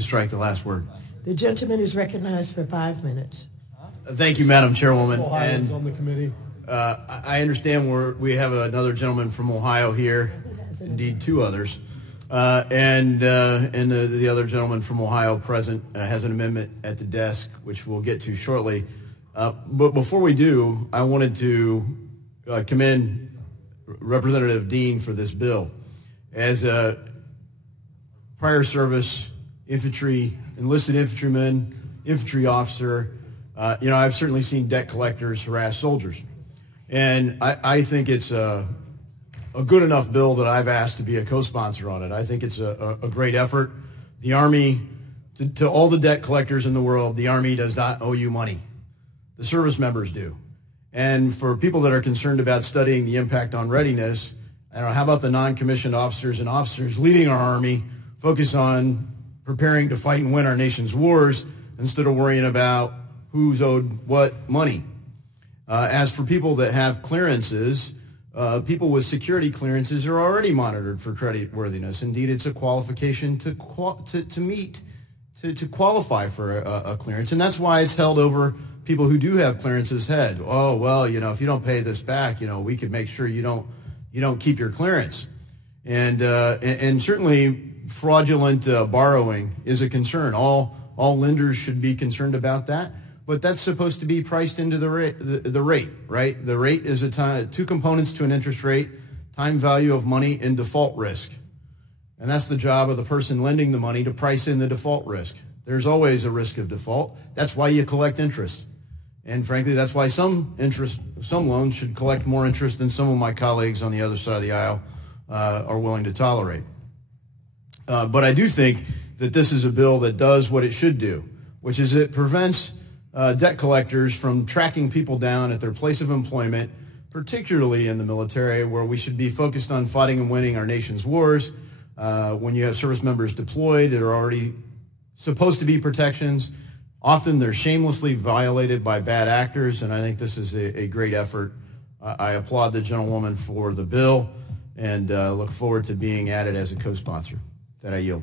Strike the last word. The gentleman is recognized for 5 minutes. Thank you, Madam Chairwoman. And on the committee. I understand we have another gentleman from Ohio here, indeed two others, and the other gentleman from Ohio present has an amendment at the desk, which we'll get to shortly. But before we do, I wanted to commend Representative Dean for this bill. As a prior service infantry, enlisted infantryman, infantry officer, I've certainly seen debt collectors harass soldiers. And I think it's a good enough bill that I've asked to be a co-sponsor on it. I think it's a great effort. The Army, to all the debt collectors in the world, the Army does not owe you money. The service members do. And for people that are concerned about studying the impact on readiness, I don't know, how about the non-commissioned officers and officers leading our Army focus on preparing to fight and win our nation's wars instead of worrying about who's owed what money. As for people that have clearances, people with security clearances are already monitored for creditworthiness. Indeed, it's a qualification to qualify for a clearance, and that's why it's held over people who do have clearances head. Oh, well, if you don't pay this back, we could make sure you don't keep your clearance. And certainly fraudulent borrowing is a concern. All lenders should be concerned about that. But that's supposed to be priced into the rate, right? The rate is two components to an interest rate: time value of money and default risk. And that's the job of the person lending the money, to price in the default risk. There's always a risk of default. That's why you collect interest. And frankly, that's why some loans should collect more interest than some of my colleagues on the other side of the aisle are willing to tolerate. But I do think that this is a bill that does what it should do, which is it prevents debt collectors from tracking people down at their place of employment, particularly in the military, where we should be focused on fighting and winning our nation's wars. When you have service members deployed, there are already supposed to be protections. Often they're shamelessly violated by bad actors, and I think this is a great effort. I applaud the gentlewoman for the bill and look forward to being added as a co-sponsor. That I yield.